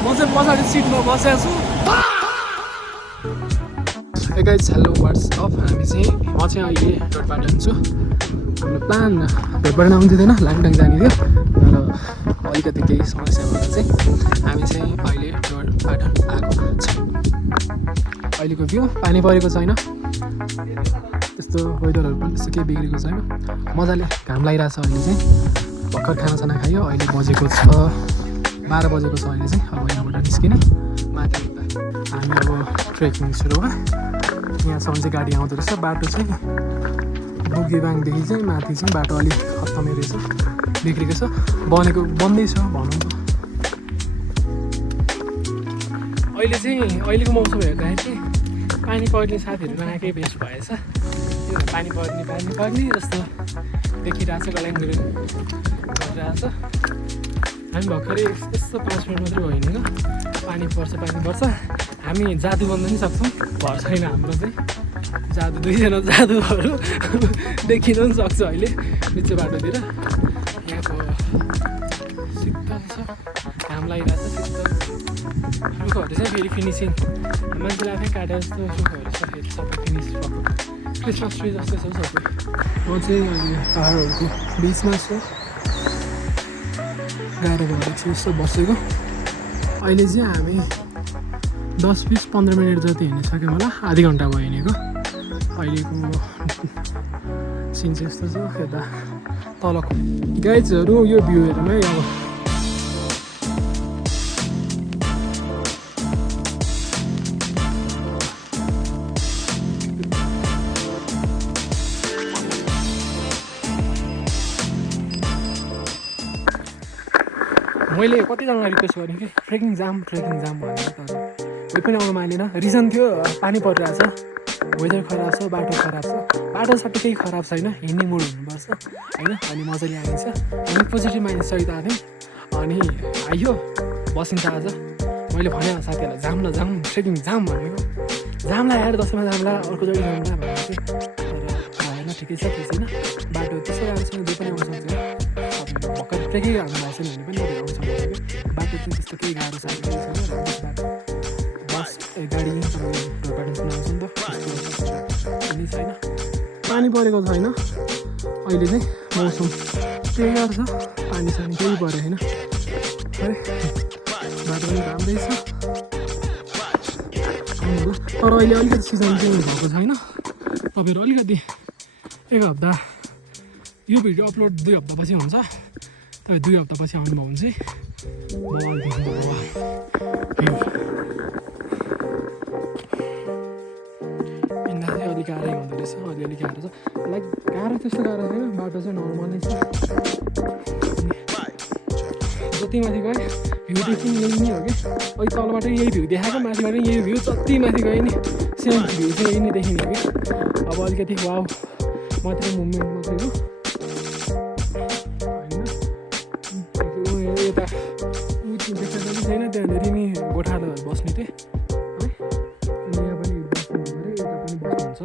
म चाहिँ पछाडि सिटमा बसेको छु। Hey guys hello what's up. हामी चाहिँ म चाहिँ अहिले टोटपाटन हुन्छु। हाम्रो प्लान टोटपाटन आउनु दिँदैन, लाङटाङ जाने थियो, तर अलिकति केही समस्या भएर चाहिँ हामी चाहिँ अहिले टोटपाटन आएको छ। अहिलेको भ्यू पानी परेको छैन, त्यस्तो वेदरहरू पनि त्यस्तो केही बिग्रेको छैन, मजाले घाम लागिरहेको छ। अहिले चाहिँ भर्खर खानासाना खायो, अहिले बजेको छ 12 बजेको छ अहिले चाहिँ। अब यहाँबाट निस्किने माथि हामी अब ट्रेकिङ सुरु भयो। यहाँसम्म चाहिँ गाडी आउँदो रहेछ। बाटो चाहिँ बुगिबाङदेखि चाहिँ माथि चाहिँ बाटो अलिक खत्तमै रहेछ, बिग्रेको छ, बन्दैछ भनौँ त। अहिले चाहिँ अहिलेको मौसम हेर्दाखेरि चाहिँ पानी पर्ने साथीहरू नआएकै बेस्ट भएछ। पानी पर्ने जस्तो देखिरहेको छ, गल्याङ गरिरहेको छ। हामी भर्खरै यस्तो 5 मिनट मात्रै भयो नि, पानी पर्छ। हामी जादु बन्द पनि सक्छौँ, भर छैन हाम्रो चाहिँ। जादु दुईजना जादुहरू देखिन पनि सक्छ अहिले बिच बाटोतिर। यहाँको शीतल छ, घाम लागिरहेको छ, शीतल रुखहरू चाहिँ फेरि फिनिसिङ, मान्छेले आफै काटे जस्तो रुखहरू छ, फेरि सबै फिनिस भएको क्रिसमस ट्री जस्तो छ सबै। म चाहिँ अहिले पाहाडहरूको बिचमा छु, गाह्रो भएर छु यस्तो बसेको। अहिले चाहिँ हामी 10-20-15 मिनट जति हिँडिसक्यौँ होला, आधी घन्टा भयो हिँडेको। अहिलेको सिन चाहिँ यस्तो छ। यता तलको गाइजहरू यो भ्यू हेरौँ है। अब मैले कतिजना रिक्वेस्ट गरेँ कि ट्रेकिङ जाम भनेर, तर कोही पनि आउनु मानेन। रिजन थियो पानी परिरहेछ, वेदर खराब छ, बाटो खराब छ। बाटो साटो केही खराब छैन, हिँड्ने मुड हुनुपर्छ होइन। अनि मजाले आइन्छ, हामी पोजिटिभ माइन्ड सहित आएको थियौँ। अनि आइयो बसिन्छ आज। मैले भने साथीहरूलाई जाम ट्रेकिङ जाम भनेको, जाम लगाएर दसैँमा जाम ला, अर्कोचोटि जाम ला भनेको थिएँ, तर भएन। ठिकै छ, केही छैन। बाटो त्यस्तो राम्रो छैन, जे पनि आउन सक्छ। भर्खर ट्रेकिङ हाल्नु भएको छैन भने पनि तपाईँ आउनु सक्नुहुन्छ। बाटो चाहिँ त्यस्तो केही गाह्रो छैन, बाटो बस गाडी टोटपाटन पनि आउँछ नि त, त्यस्तो पनि छैन। पानी परेको छैन अहिले चाहिँ, मौसम क्लियर छ, पानी सानी केही परेको छैन है। बाटो पनि राम्रै छ, तर अहिले अलिकति सिजन चाहिँ भएको छैन। तपाईँहरू अलिकति 1 हप्ता, यो भिडियो अपलोड 2 हप्तापछि हुन्छ। तपाईँ 2 हप्तापछि आउनुभयो भने चाहिँ हिँड्दा चाहिँ अलिक गाह्रै हुँदो रहेछ, अलिअलि गाह्रो छ। लाइक गाह्रो त्यस्तो गाह्रो छैन, बाटो चाहिँ नर्मलै छ। जति माथि गएँ भ्यू देखि यही नै हो कि, अहिले तलबाट यही भ्यू देखाएको, माथिबाट यही भ्यू, जति माथि गएँ नि सेम भ्यू चाहिँ यही नै देखिने हो कि। अब अलिकति वाउ मात्रै मुभमेन्ट मात्रै हो होइन। यता देखाएको पनि छैन, त्यहाँनिर नि गोठालोहरू बस्ने थिएँ है। यहाँ पनि बस्नु अरे, यता पनि बस्नुहुन्छ।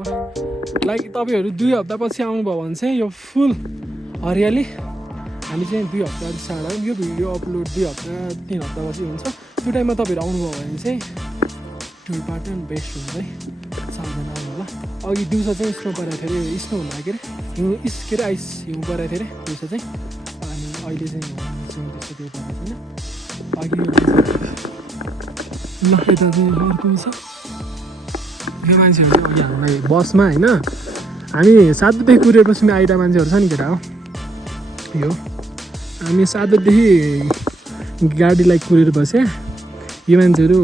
लाइक तपाईँहरू 2 हप्तापछि आउनुभयो भने चाहिँ यो फुल हरियाली। हामी चाहिँ 2 हप्ता चाँडो यो भिडियो अपलोड 2 हप्ता 3 हप्तापछि हुन्छ। त्यो टाइममा तपाईँहरू आउनुभयो भने चाहिँ टोटपाटन बेस्ट हुन्छ है। सबजना आउनु होला। अघि दिउँसो चाहिँ स्नो परेको थियो अरे, स्नो हुँदा के अरे आइस हिउँ परेको थियो अरे दिउँसो चाहिँ। अनि अहिले चाहिँ त्यस्तो केही परेको छैन। अघि ल यता चाहिँ अर्को छ, यो मान्छेहरू चाहिँ अघि हामीलाई बसमा होइन, हामी 7 बजेदेखि कुरेपछि आइरहेको मान्छेहरू छ नि केटा हो यो। हामी 7 बजेदेखि गाडीलाई कुरेर बसेँ। यो मान्छेहरू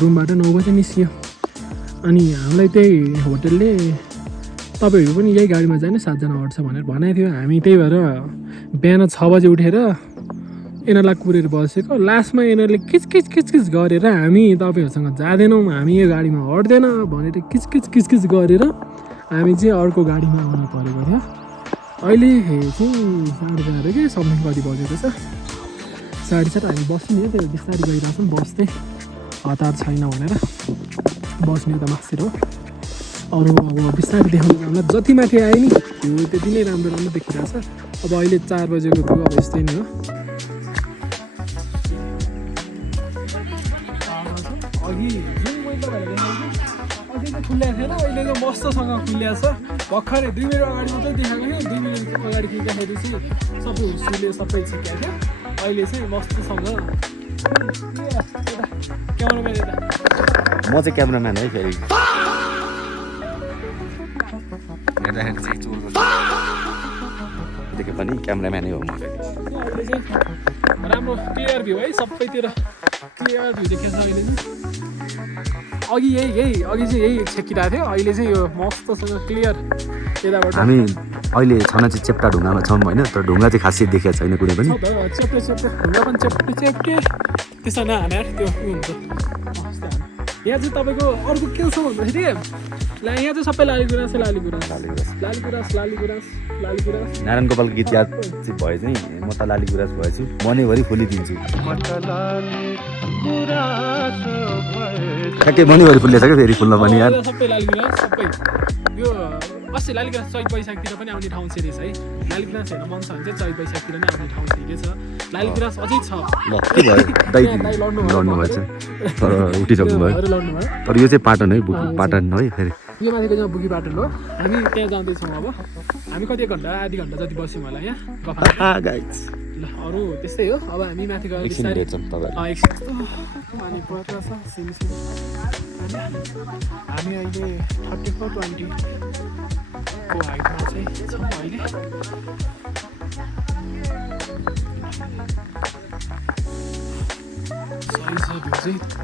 रुमबाट 9 बजे निस्क्यो। अनि हामीलाई त्यही होटलले तपाईँहरू पनि यही गाडीमा जाने 7 जना अट्छ भनेर भनेको थियो। हामी त्यही भएर बिहान 6 बजे उठेर यिनीहरूलाई कुरेर बसेको। लास्टमा यिनीहरूले किचकिच गरेर हामी तपाईँहरूसँग जाँदैनौँ, हामी यो गाडीमा अट्दैन भनेर किचकिच गरेर हामी चाहिँ अर्को गाडीमा आउनु परेको थियो। अहिले चाहिँ 4:30 कि समथिङ कति बजेको छ, 7:30 हामी बस्ने हो। त्यो बिस्तारै गइरहेछौँ, बस चाहिँ हतार छैन भनेर बस्ने त मास्तिर हो। अरू अब बिस्तारै देखाउनु हामीलाई जति माथि आयो नि भ्यू त्यति नै राम्रो देखिरहेछ। अब अहिले 4 बजेको भ्यू अब यस्तै नै हो। अघि जुन मैले तपाईँहरूलाई देखाएको अघि चाहिँ खुल्ल्याएको थिएन अहिले चाहिँ मस्तसँग खुल्ल्या छ भर्खरै 2 मिनट अगाडि मात्रै देखाएको थियो 2 मिनट अगाडि खुल्दाखेरि चाहिँ सबै हुस्सुले सबै छिक्या थियो अहिले चाहिँ मस्तसँग क्यामेराम्यान यता म चाहिँ क्यामेराम्यान है फेरि हेर्दाखेरि चाहिँ चोरको देखे पनि क्यामेराम्यानै हो म फेरि अहिले चाहिँ राम्रो क्लियर भ्यू है सबैतिर क्लियर भ्यू देखेछ अहिले चाहिँ अघि अघि चाहिँ यही छेकिरहेको थियो अहिले चाहिँ यो मस्तसँग क्लियर यताबाट हामी अहिले छन चाहिँ चेप्टा ढुङ्गामा छौँ होइन तर ढुङ्गा चाहिँ खासै देखेको छैन कुनै पनि चेप्टे ढुङ्गा पनि चेप्टे त्यसो नहाने त्यो उयो हुन्छ यहाँ चाहिँ तपाईँको अर्को के छ भन्दाखेरि यहाँ चाहिँ सबै लालीगुराँस नारायण गोपालको गीत याद चाहिँ भए चाहिँ म त लाली गुराँस भएछु मनैभरि फुलिदिन्छु ठ्याक्कै मनैभरि फुल्लेछ क्या फेरि फुल्न पनि यार सबै लालीगुराँस सबै यो अस्ति लालीगुराँस चैत वैशाखतिर पनि आउने ठाउँ चाहिँ रहेछ है लालीगुराँस हेर्न मन छ भने चाहिँ चैत वैशाखतिर नै आउने ठाउँ ठिकै छ लालीगुराँस अझै छ ल के भयो दाइ लड्नु भएछ तर उठिसक्नु भयो तर यो चाहिँ पाटन है पाटन है फेरि यो माथिको जहाँ बुगी पाटन हो हामी त्यहाँ जाँदैछौँ अब हामी कति घन्टा आधी घन्टा जति बस्यौँ होला यहाँ ल अरू त्यस्तै हो अब हामी माथि गएर बिस्तारै पानी परिरहेछ सिमसिम हामी अहिले 34-20 को हाइटमा चाहिँ छौँ अहिले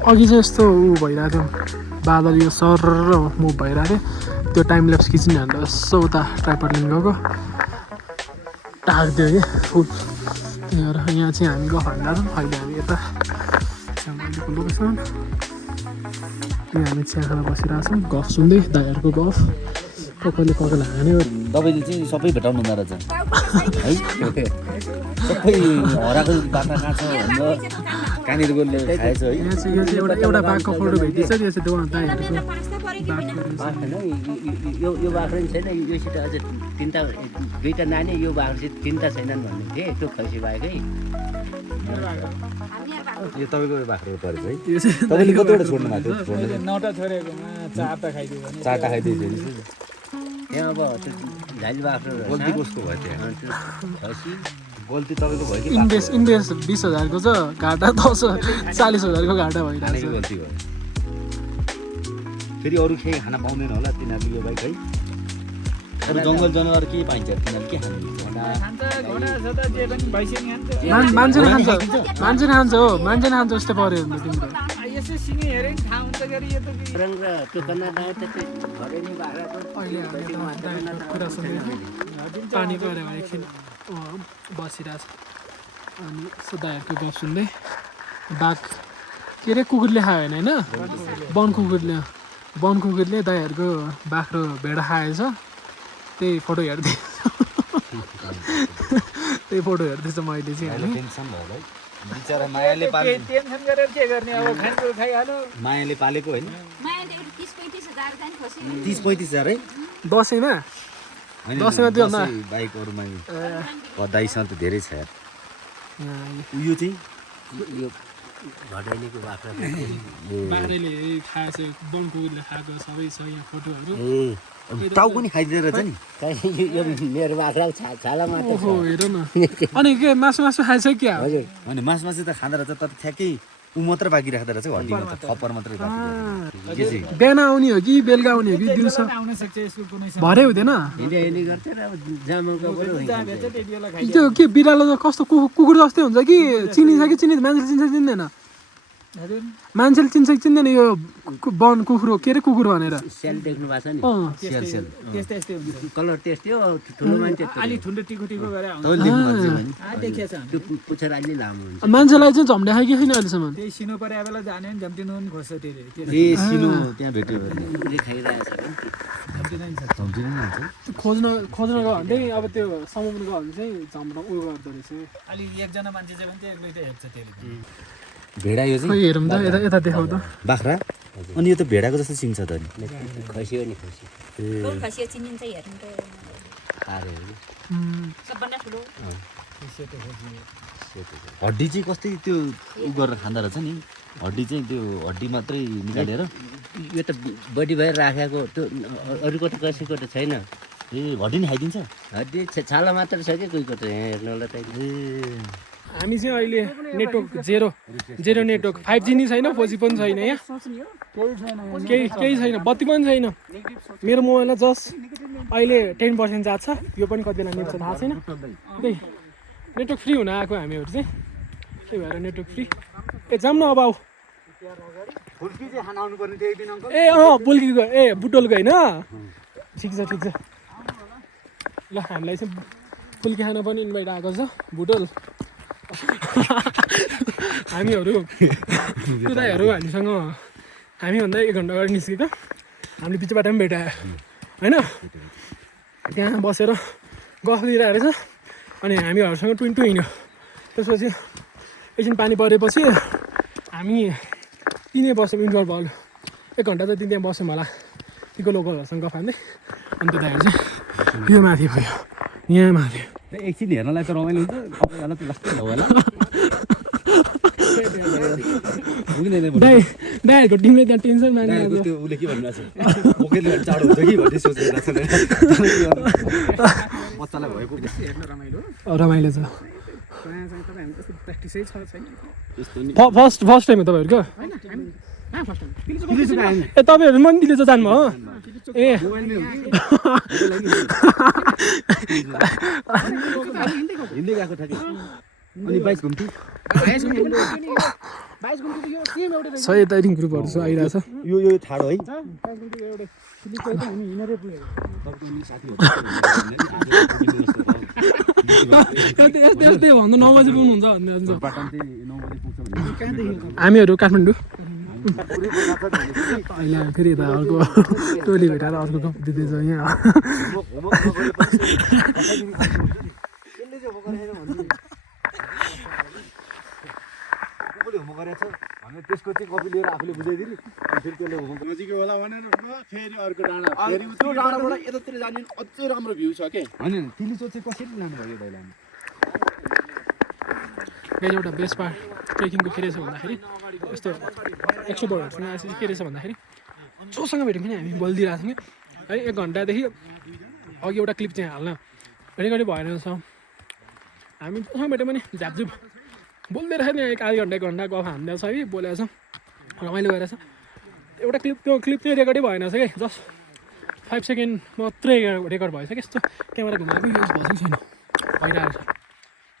अघि चाहिँ यस्तो ऊ भइरहेको थियो बादल यो सर मुभ भइरहेको थियो त्यो टाइम ल्याप्स खिच्ने हाम्रो यसो उता ट्राइपड लिङ्क गएको ढाक्दियो कि फुल त्यही भएर यहाँ चाहिँ हामी गफ हान्दा छौँ अहिले हामी यता अहिलेको लोकेसन यहाँ हामी चिया खाना बसिरहेछौँ गफ सुन्दै दाइहरूको गफ कसैले हान्यो तपाईँले चाहिँ सबै भेटाउनु हुँदो रहेछ है सबै हराएको बाख्रा कहाँ छ भनेर कहाँनिर गोले खाएछ है यहाँ चाहिँ यो चाहिँ एउटा बाघको फोटो भेटिन्छ यो चाहिँ दाइहरूको यो बाख्रा पनि छैन योसित अझ 2टा नानी यो बाख्रा चाहिँ 3टा छैनन् भन्ने थिएँ त्यो खसी बाघै यो तपाईँको बाख्रा परेछ है तपाईँले कतिवटा छोड्नु भएको थियो 9टा छोडेकोमा 4टा खाइदियो भने 4टा खाइदिएछ त्यहाँ अब त्यो झाली बाख्रा गल्ती कसको भयो त्यहाँ खसी गल्ती तपाईँको भयो कि इन्भेस्ट 20,000 को छ घाटा 40,000 को घाटा भइरहेको छ गल्ती भयो फेरि अरू केही खान पाउँदैन होला तिनीहरूले यो बाइक है अब जङ्गल जनावर के पाइन्छ तिनीहरूले के खानु मान्छेले खान्छ हो मान्छेले खान्छ जस्तो पर्यो भने तिम्रो रङ र त्यो कन्ना दाइ त घरेनी बाख्राको अहिले हामी कुरा सुन्दैछौँ पानी पऱ्यो भने एकछिन बसिरहेछ अनि दाइहरूको गफ सुन्दै बाघ के अरे कुकुरले खायो भने होइन वन कुकुरले दाइहरूको बाख्रो भेडा खाएछ त्यही फोटो हेर्दैछ मैले चाहिँ हामी बिचरा मायाले पाले टेन्सन गरेर के गर्ने अब खानेकुरो खाइहाल्यो मायाले पालेको होइन 30-35 हजार है दसैँमा त्यो बाइकहरूमा दाइसँग त धेरै छ यार यो चाहिँ यो घडेनीको बाख्रा बाख्राले खाएछ वन कुकुरले खाएको सबै छ यहाँ फोटोहरू टाउ पनि खाइदिएर छ नि यो मेरो बाख्रा छाला मात्र ओहो हेर न अनि के मासु खाएछ क्या हजुर होइन मासु चाहिँ त खाँदो रहेछ तर ठ्याक्कै ऊ मात्र बाँकी राख्दो रहेछ हड्डी मात्र खप्पर मात्रै बाँकी बिहान आउने हो कि बेलुका आउने हो कि दिउँसो आउन सक्छ यसको कुनै भरे हुँदैन हिँडी गर्छ र अब जामलको बरु त्यति बेला खाइ त्यो के बिरालो कस्तो कुकुर जस्तै हुन्छ कि चिनिन्छ कि चिन्दैन मान्छेले चिन्छ चिन्दैन हजुर मान्छेले चिन्छ कि चिन्दैन यो वन कुकुर हो के अरे कुकुर भनेर स्याल देख्नु भएको छ नि स्याल त्यस्तै हुन्छ कलर त्यस्तै हो ठुलो मान्छे अलि ठुलो टिको गरे आउँछ तपाईँले देख्नु भएको छ भने देखेछ त्यो पुच्छर अलि लामो हुन्छ मान्छेलाई चाहिँ झम्डा खायो कि छैन अहिलेसम्म त्यही सिनो परे बेला जाने नि झम्टिनु पनि खोज्छ त्यसले ए सिनो त्यहाँ भेट्यो भने कुकुरले खाइरहेछ सम्झिनु नि हुन्छ खोज्न गयो भने चाहिँ अब त्यो समाउनु गयो भने चाहिँ झम्डा उयो गर्दो रहेछ अलि एकजना मान्छे चाहिँ पनि त्यो एक्लै हेर्छ त्यसले भेडा यो खोइ चाहिँ हेरौँ त यता देखाउ त बाख्रा अनि यो त भेडाको जस्तो चिन्छ त नि खसी हो नि खसी खसियो चिनिन्छ हेर्नु त खारे सबभन्दा ठुलो हड्डी चाहिँ कस्तै त्यो उ गरेर खाँदो रहेछ नि हड्डी चाहिँ त्यो हड्डी मात्रै निकालेर यो त बडी भएर राखेको त्यो अरूको त कसैको त छैन ए हड्डी नि खाइदिन्छ हड्डी छाला मात्र छ कि कोहीको त यहाँ हेर्नुलाई त ए हामी चाहिँ अहिले नेटवर्क जेरो नेटवर्क 5G नि छैन 4G पनि छैन यहाँ केही छैन बत्ती पनि छैन मेरो मोबाइलमा जस्ट अहिले 10% जान्छ यो पनि कति बेला नेट छ थाहा छैन त्यही नेटवर्क फ्री हुन आएको हामीहरू चाहिँ त्यही भएर नेटवर्क फ्री ए जाऊँ न अब आऊ ए बुल्कीको ए बुटोलको होइन ठिक छ ल हामीलाई चाहिँ फुल्की खान पनि इन्भाइट आएको छ बुटोल हामीहरू दाइहरू हामीसँग हामीभन्दा 1 घन्टा अगाडि निस्केको हामीले पछि बाटो पनि भेटायो होइन त्यहाँ बसेर गफ दिइरहेको रहेछ अनि हामीहरूसँग टुइन्टु हिँड्यो त्यसपछि एकछिन पानी परेपछि हामी तिनै बस्यौँ इन्टरभल 1 घन्टा जति त्यहाँ बस्यौँ होला तिको लोकलहरूसँग गफ हान्दै अनि त्यो दाइहरू चाहिँ यो माथि भयो यहाँ माथि एकछिन हेर्नलाई त रमाइलो हुन्छ तपाईँहरूलाई त जस्तै हो होला दाइहरूको टिमले त्यहाँ टेन्सन माने त्यो उसले के भनिरहेको छ बोकेले चाँडो हुन्छ कि भन्ने सोचिरहेको छ बच्चालाई भएको रमाइलो छ प्र्याक्टिसै छ छैन फर्स्ट टाइम हो तपाईँहरूको ए तपाईँहरू पनि दिल्ली जानुभयो हो ए हिँड्दै गएको थियो अनि 22 घुम्थ्यो छ यता रिङ ग्रुपहरू छ आइरहेछ यो ठाडो है यस्तै भन्दा 9 बजी पुग्नुहुन्छ भन्ने हामीहरू काठमाडौँ अहिले फेरि यता अर्को टोली भेटाएर अर्को गफ दिँदैछ यहाँ त्यसको चाहिँ कपी लिएर आफूले बुझाइदिने फेरि त्यसले नजिकै होला भनेर फेरि अर्को डाँडा फेरि त्यो डाँडाबाट यतातिर जाने अझै राम्रो भ्यू छ के होइन तिलीचोक चाहिँ कसरी लानुभयो दाइले फेरि एउटा बेस्ट पार्ट ट्रेकिङको के रहेछ भन्दाखेरि यस्तो एक्सट्रोभर्टहरूसँग आएपछि के रहेछ भन्दाखेरि जोसँग भेट्यौँ पनि हामी बोलिदिइरहेको थियौँ है 1 घन्टादेखि अघि एउटा क्लिप चाहिँ हाल्न रेकर्डै भएन रहेछ हामी जोसँग भेट्यौँ पनि झापझुप बोल्दै रहेछ नि 1 आधी घन्टा 1 घन्टा गफ हान्दै छ है बोलेको छ रमाइलो भइरहेछ एउटा त्यो क्लिप चाहिँ रेकर्डै भएन रहेछ कि जस्ट 5 सेकेन्ड मात्रै रेकर्ड भएछ कि यस्तो क्यामेरा घुमाएको युज भएको छैन भइरहेको छ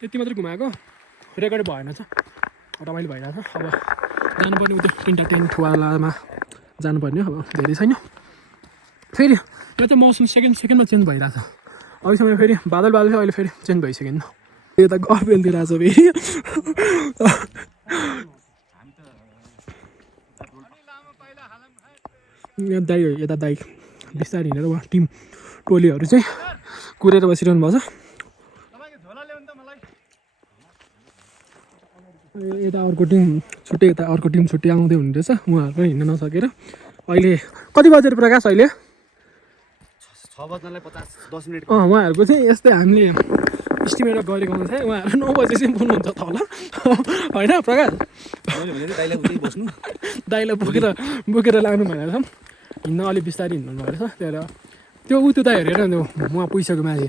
त्यति मात्रै घुमाएको रेकर्ड भएन छ रमाइलो भइरहेछ अब जानुपर्ने उतै 3टा टेन्ट वालामा जानुपर्ने अब धेरै छैन फेरि यो चाहिँ मौसम सेकेन्डमा चेन्ज भइरहेछ अहिलेसम्म फेरि बादल अहिले फेरि चेन्ज भइसकेन यो त गफ बेलिरहेछ फेरि यहाँ दाइ यता दाइ बिस्तारै हिँडेर उहाँ टिम टोलीहरू चाहिँ कुरेर बसिरहनु भएको छ यता अर्को टिम छुट्टै आउँदै हुने रहेछ उहाँहरू पनि हिँड्न नसकेर अहिले कति बजेर प्रकाश अहिले 6 बज्नलाई 10 मिनेट उहाँहरूको चाहिँ यस्तै हामीले इस्टिमेट गरेको अनुसार उहाँहरू 9 बजे चाहिँ पुग्नुहुन्छ त होला होइन प्रकाश दाइलाई बोकेर लानु भनेर हिँड्न अलिक बिस्तारै हिँड्नु भएको रहेछ त्यही भएर त्यो त्यो दाइ हेरेर उहाँ पुगिसक्यो माथि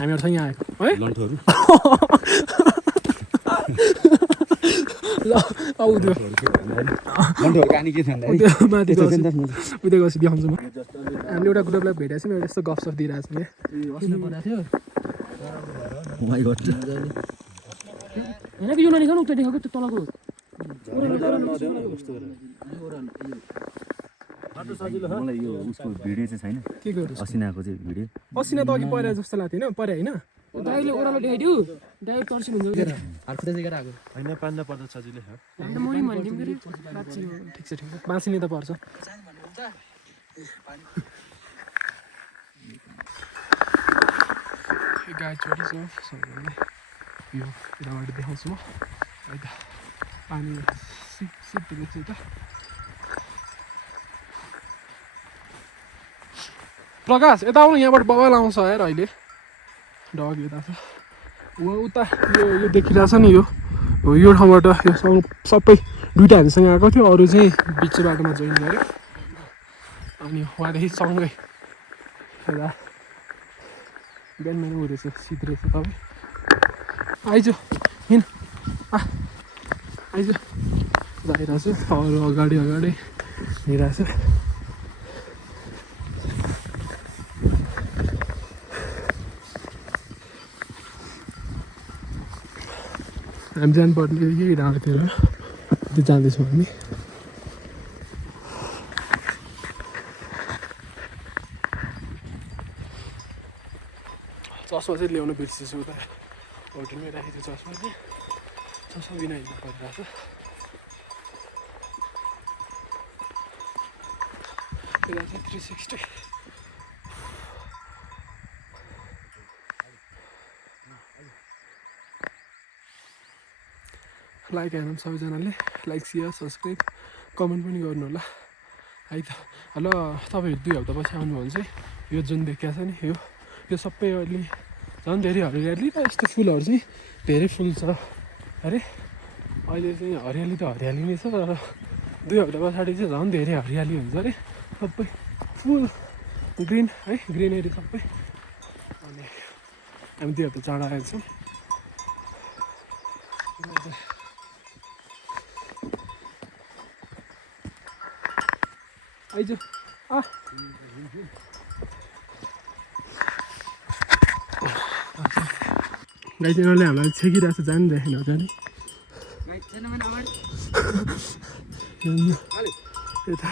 हामीहरूसँग यहाँ आएको है लन्ठहरू ल अब त्यो कहानी के थियो माथि उतै गएपछि देखाउँछु म हामीले एउटा ग्रुपलाई भेटेको छौँ एउटा यस्तो गफसफ दिइरहेको छौँ होइन कि यो नदेखाउनु उता देखाएको त्यो तलको मलाई यो उसको भिडियो चाहिँ छैन के गर्नु असिनाको चाहिँ भिडियो असिना त अघि परे जस्तो लाग्थ्यो होइन परे होइन दाइले ओह्रालो देखाइदियो दाइ तर्सी हुन्छ हातखुट्टा देखेर आएको होइन पान्न पर्दा सजिलै छ ठिक छ बाँच्ने त पर्छ गाई छोडी छ यो यताबाट देखाउँछु म यता पानी सिप देख्छु त प्रकाश यता आउनु यहाँबाट बबाल आउँछ यार अहिले डग यता छ वहाँ उता यो देखिरहेछ नि यो ठाउँबाट यो सबै दुइटा हामीसँग आएको थियो अरू चाहिँ बिच बाटोमा जोइन गऱ्यो अनि उहाँदेखि सँगै एउटा बिहान बिहान उ रहेछ शीत रहेछ तपाईँ आइज हिँड आइज जाइरहेको छु अरू अगाडि हिँडिरहेको छु हामी जानुपर्ने यही डाँडातिर त्यो जाँदैछौँ हामी चस्मा चाहिँ ल्याउनु बिर्सिछु उता होटलमै राखेको थियो चस्मा चाहिँ चस्मा बिना हिँड्नु परिरहेको छ यता चाहिँ 360 लाइक हेर्नु सबैजनाले लाइक सेयर सब्सक्राइब कमेन्ट पनि गर्नु होला है त ल तपाईँहरू 2 हप्तापछि आउनु भने चाहिँ यो जुन देखिएको छ नि यो सबै अहिले झन् धेरै हरियाली र यस्तो फुलहरू चाहिँ धेरै फुल छ अरे अहिले चाहिँ हरियाली त हरियाली नै छ तर 2 हप्ता पछाडि चाहिँ झन् धेरै हरियाली हुन्छ अरे सबै फुल ग्रिन है ग्रिनेरी सबै अनि हामी 2 हप्ता चाँडो आएको छौँ आइज गाई चाहिँ हामीलाई छेकिरहेको छ जानु देखेन जाने यता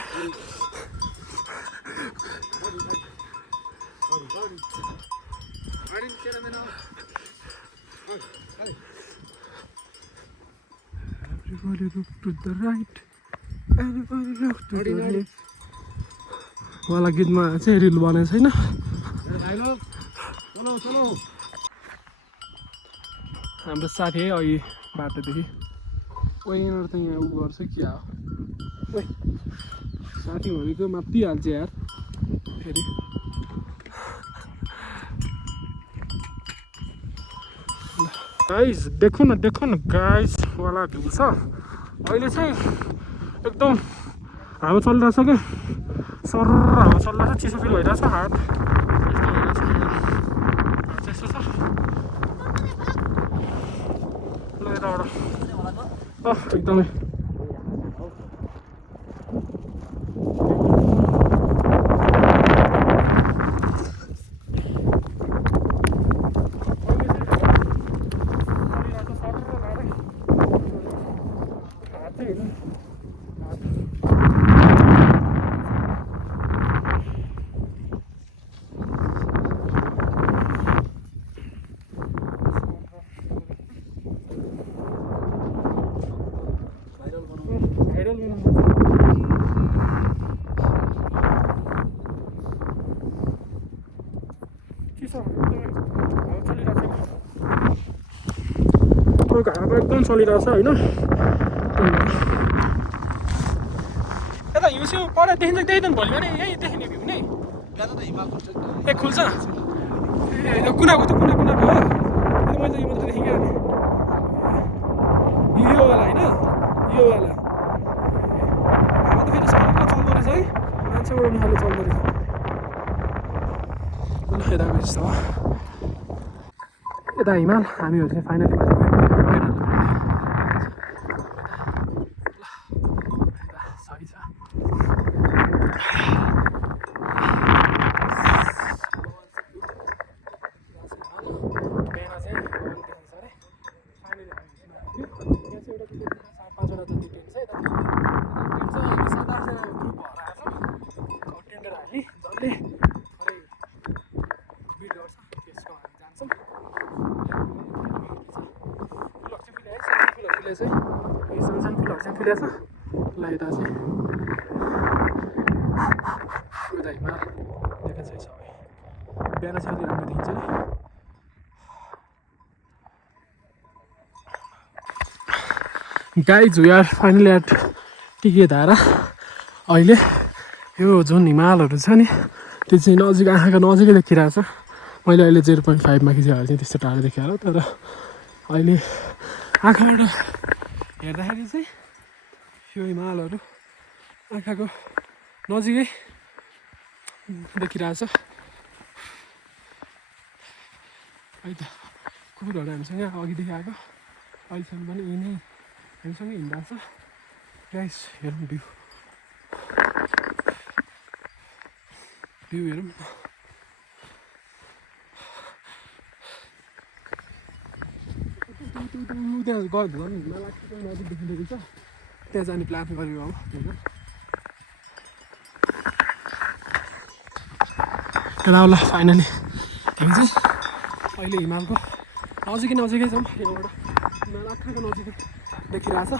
Everybody look to the right. Everybody look to the left. वाला गीतमा चाहिँ रिल बनेको छैन हाम्रो साथी है अघि बाटोदेखि यहाँनिर त यहाँ उ गर्छ क्या हो साथी भनेको मात्तिहाल्छ यार फेरि गाइस देखो न गाइस वाला भ्यू छ अहिले चाहिँ एकदम हावा चलिरहेछ क्या सर हावा चलिरहेछ चिसो फिल भइरहेछ हात यस्तो छ ल यताबाट एकदमै घाँमा एकदम चलिरहेछ होइन यता हिउँस्यौ पर देखिन्छ त्यही त भोलि बिहान यही देखिने भ्यू नै ए खुल्छ ए कुनाको त कुना भयो मैले यो मात्रै देखेँ क्या यो वाला होइन यो वाला हावा त फेरि सबै चल्दो रहेछ है मान्छे उडाउनु खाले चल्दो रहेछ यता गएछ यता हिमाल हामीहरू चाहिँ फाइनली सानसानो फुलहरू चाहिँ फुलेछ ल यता चाहिँ उता हिमाल देखेको छ सबै बिहान चाहिँ अलि राम्रो देखिन्छ नि guys we are finally at Tike Dhara अहिले यो जुन हिमालहरू छ नि त्यो चाहिँ नजिक आँखाको नजिकै देखिरहेछ मैले अहिले 0.5 मा खिचिहाल्छु चाहिँ त्यस्तो टाढो देखेँ होला तर अहिले आँखाबाट हेर्दाखेरि चाहिँ यो हिमालहरू आँखाको नजिकै देखिरहेछ है त कुकुरहरू हामीसँग अघिदेखि आएको अहिलेसम्म पनि यही नै हामीसँगै हिँडिरहेको छ गाइस हेरौँ भ्यू हेरौँ त्यहाँ गयो नजिकदेखि देखिन्छ त्यहाँ जाने प्लान गरेको अब त्यहाँ ल फाइनली हामी चाहिँ अहिले हिमालको नजिकै छौँ यहाँबाट हिमाल आँखाको नजिकै देखिरहेछ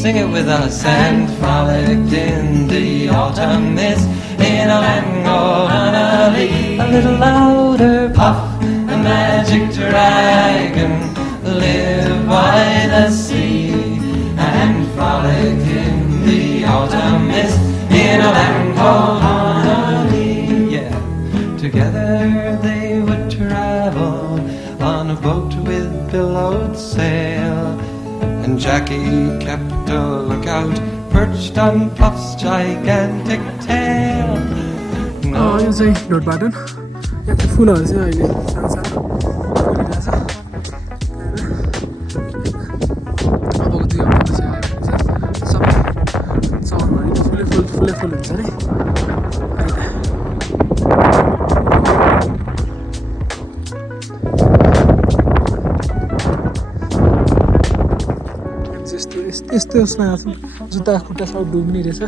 Sing it with us and frolicked in the autumn mist in a land called Annalee. A little louder, Puff, the magic dragon, lived by the sea and frolicked in the autumn mist in a land called Annalee. Yeah, together they would travel on a boat with billowed sail. And Jackie kept a lookout, perched on Puff's gigantic tail. यो चाहिँ dot बाटन यहाँ चाहिँ फुलहरू चाहिँ अहिले सानो फुलिरहेछ अबको 2 हप्ता चाहिँ आएर सबै समरभरि फुलै फुल हुन्छ नि यस्तो उसमा जुत्ता खुट्टा सब डुब्ने रहेछ